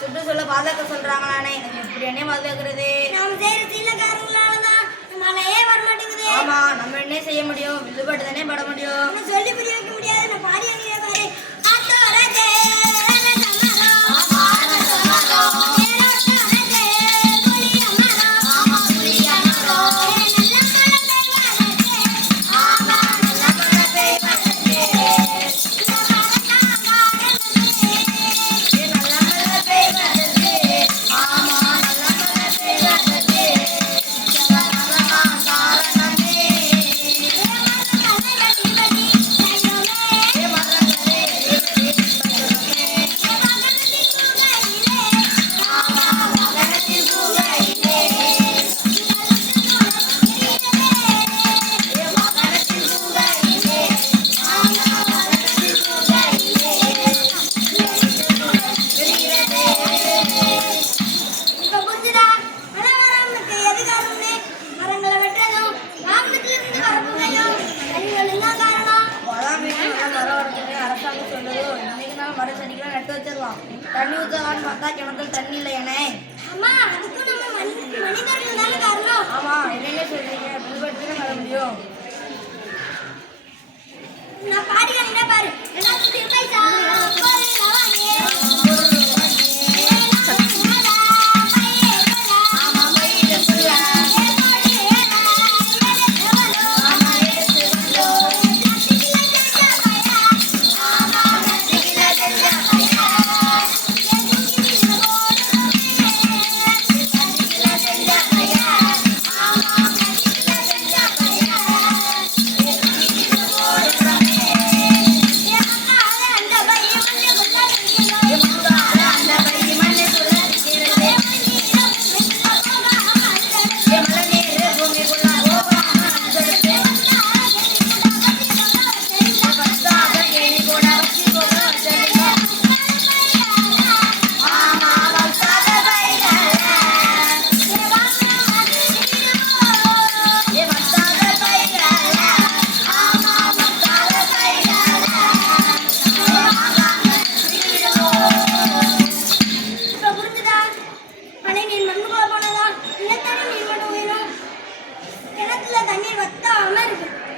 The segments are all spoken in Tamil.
சுற்றுச்சூழல பாதுகாக்க சொல்றாங்களானே எப்படி என்ன பாதுகாக்கிறது? நாம செய்யற சில காரணங்களாலதான் மழையே வர மாட்டேங்குது. ஆமா, நம்ம என்ன செய்ய முடியும்? வில்லுபாட்டு தானே பட முடியும். சொல்லி புரிய வைக்க முடியாது. நான் பாடி அணியே பாரு. தண்ணி ஊற்றலான்னு பார்த்தா கிணத்துல தண்ணி இல்லையானே. அம்மா, அதுக்கு நம்ம மனிதர்கள் தானே காரணம். ஆமா, என்னென்ன சொல்றீங்க? வில்லுபாட்டு தானே வர முடியும். நான் பாடி அணியே பாரு.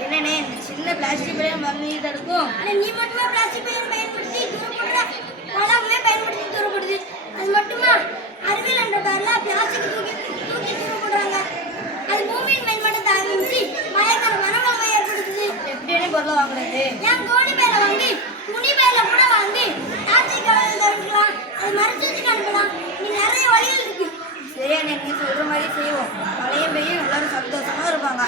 என்னன்னே சின்ன பிளாஸ்டிக் பையன் மண்ணீர் தடுக்கும். நீ மட்டுமா பிளாஸ்டிக் பையன் பயன்படுத்தி தூரப்படுற? பழமே பயன்படுத்தி தூரப்படுது. அது மட்டுமா அறிவியல் என்ற பேர்ல பிளாஸ்டிக் தூக்கி தூரப்படுறாங்க. அது பூமியின் மேல்மட்டத்தை ஆரம்பிச்சு பயங்கர வனவளவை ஏற்படுத்துது. எப்படியான பொருளை வாங்குறது? ஏன் கோடி பேரை வாங்கி துணி பேரை கூட வாங்கி பிளாஸ்டிக் கலந்து தடுக்கலாம். அது மறைச்சு வச்சுட்டு அனுப்பலாம். நீ நிறைய வழிகள் இருக்கு. சரியா, நீங்க சொல்ற மாதிரி செய்வோம். மழையும் பெய்யும், எல்லாரும் சந்தோஷமா இருப்பாங்க.